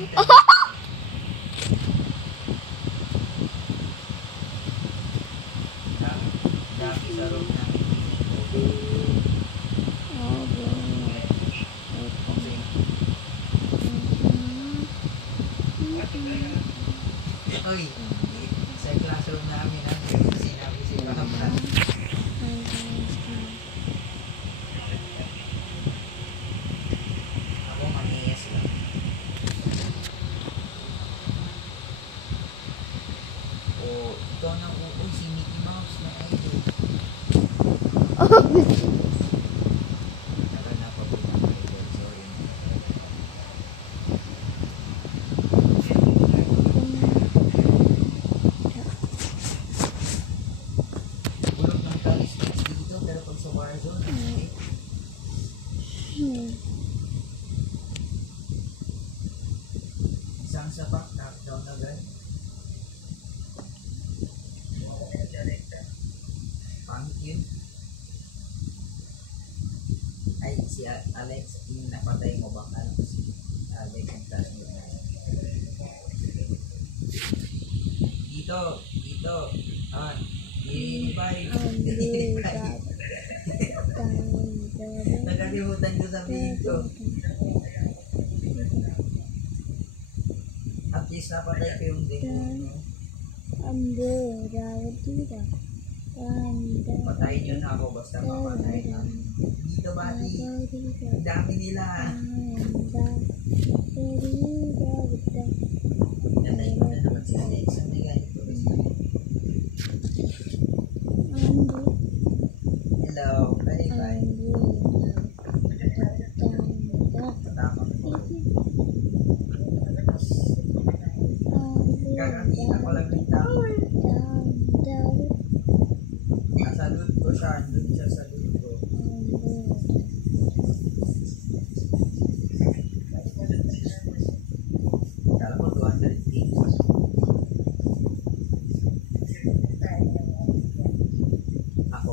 Oy, sa classroom namin ang sinabi si Papa. Ako mangiyas lang. O, ikaw na uuy si Mickey Mouse na idol. Nakana pa po ng idol, sorry. Kulog ng calisthenics dito, pero pag sa Warzone, hindi. Isang sapak, knockdown agad. Pangit yun. Ay, si Alex, yung napatay mo ba? Ano si Alex ang classmate na? Dito. Ah, Yipay. Nagalimutan ko sabihin ko. At least napatay ko yung date mo. Patayin yun ako basta mapatay na. Dito bati. Ang dami nila. Natay ko na naman si Alex. Ang nagayot ko ba siya? Hello. Bye. Tatamang ko. Kakakita ko lang ng tao. Nasa loot ko siya. Andun siya sa loot ko. Kala ko 200 teams. Ako.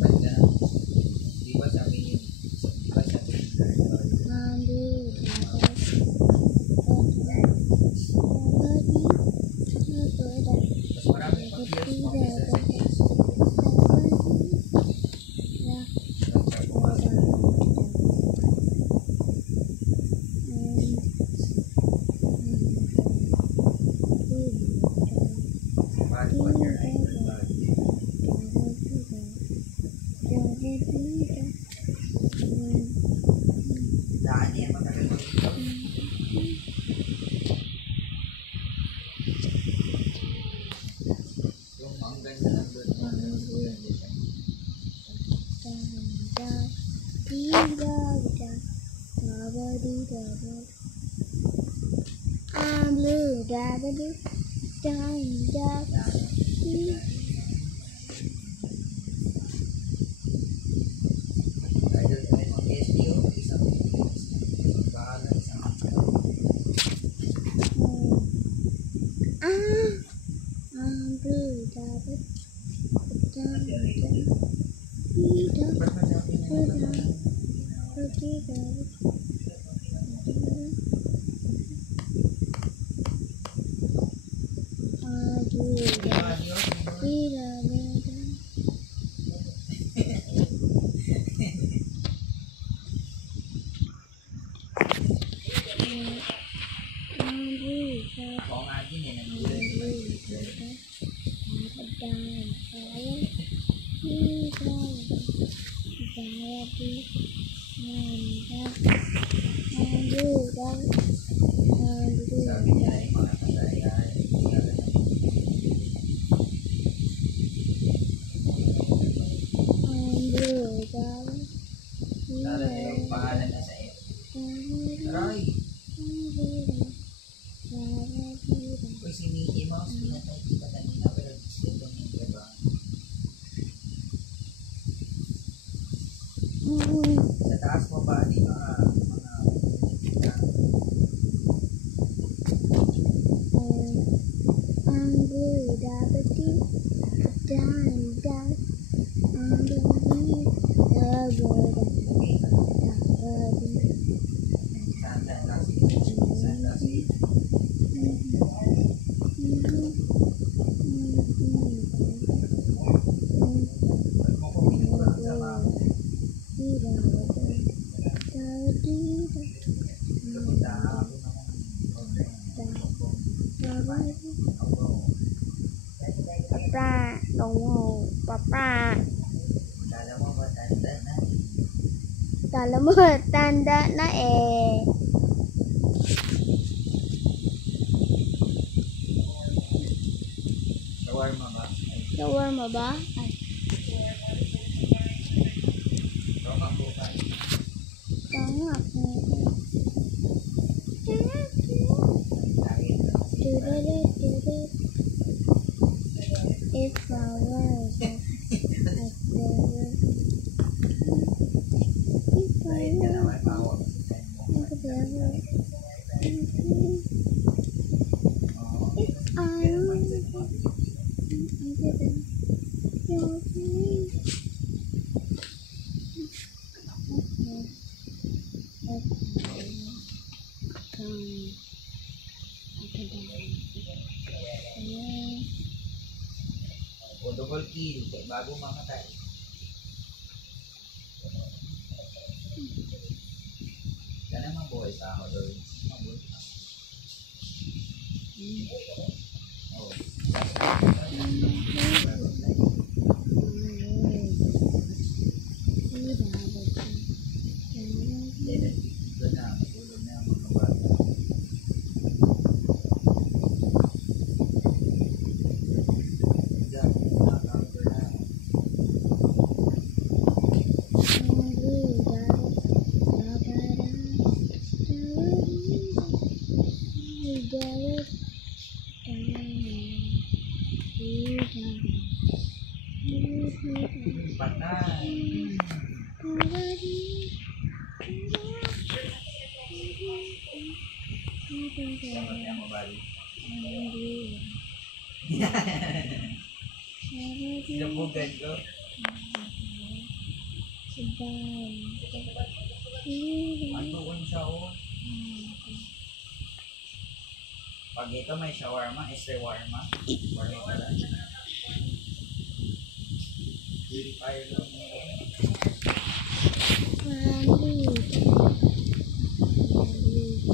Banda. Di ba sabi niyo? Di ba sabi niyo? Mas maraming pag-years mo kaysa sa years. Bad one year idol, bad. Daan yan, matagal mo dito. Yung ang ganda ng doon mo, so yan din siya. I'm blue, Idol ko yung mga SDO, isang bahala, isang ba't masabi niya na naman? Oo nga din eh, nag-ulan si Mike. Sabi niya ay mga kasaya ay talaga yung pangalan na sa iyo. Aray! Uy, si Mickey Mouse, pinatay kita kanina pero gusto niya, diba? Sa taas mo ba, di mga Kala mo matanda na. Kala mo, tanda na eh. Shawarma ba? Shawarma ba? Ay, Roma po ka. tama ako. Dahil If I was dahil ka naman pawa sa time mo. O double kill bago mamatay. Yan ang mabuhay sa ako doon. Mabuhay sa ako. Oh. Ito na, matulog na ang mga bata. Diyan, nakakamper na. Patay. Dapat niya mabali. Sinubugan ko. Antuon siya o. Pag ito may shawarma, shawarma. Shawarma pala. Purifier lang mo.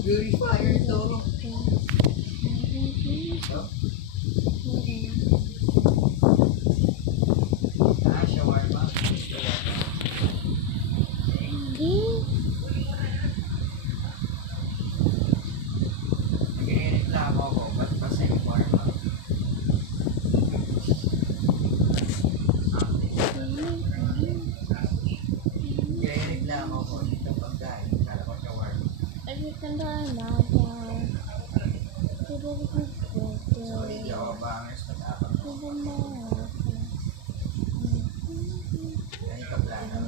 Purifier to. So, shawarma. Nagre-reklamo ako, ba't pa sa shawarma? Nagre-reklamo ako dito pagkain. Kala ko shawarma. Sorry, di ako bangers matapang. Ganito plano.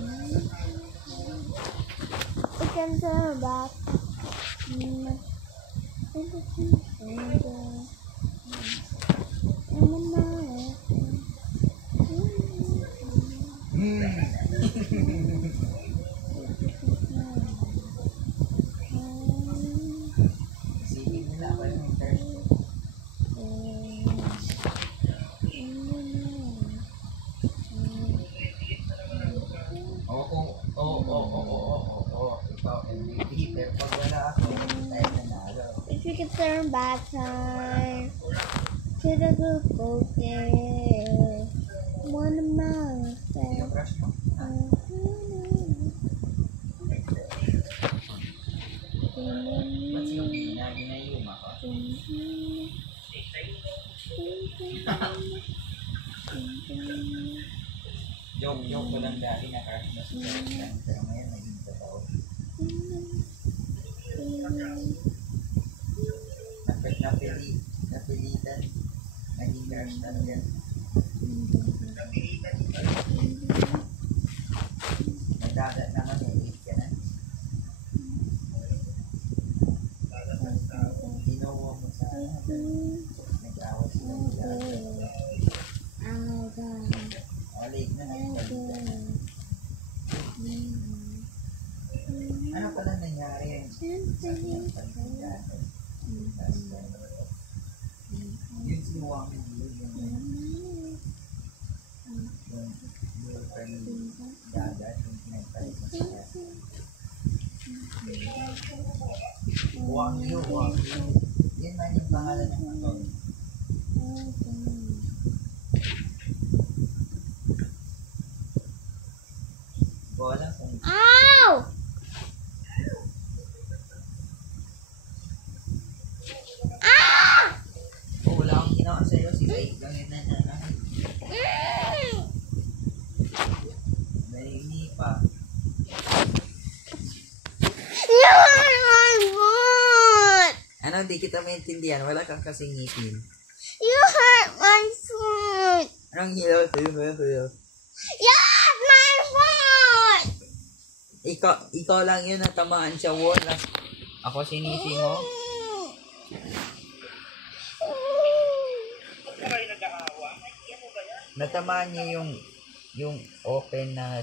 Isipin nila ako yung thirst. Ikaw MVP, pero pag wala ako, hindi tayo nanalo. If you could turn back time to the good old days, one of my Sino crush mo? Ba't yung ginayuma ko? Joke ko lang dati na crush mo si Christian, pero ngayon naging totoo. Napilitan, naging crush talaga. Nagdadat naman, may ka na. Ginawa mo sa nag-awas na Alig na nagpalitan. Ano pala nangyari yung palitan? Yun si Wang Yu, yung girlfriend dagat, yung pinagpalit na siya. Wang Yu. Yan man yung pangalan ng aktor. Langit na lang. Nahingi pa. You hurt my foot! Ano, hindi kita maintindihan. Wala kang kasing ngipin. You hurt my foot! Anong hilaw? Hilaw. You hurt my foot! Ikaw lang yun natamaan siya, wala. Ako sinisi mo. Natamaan niya yung open na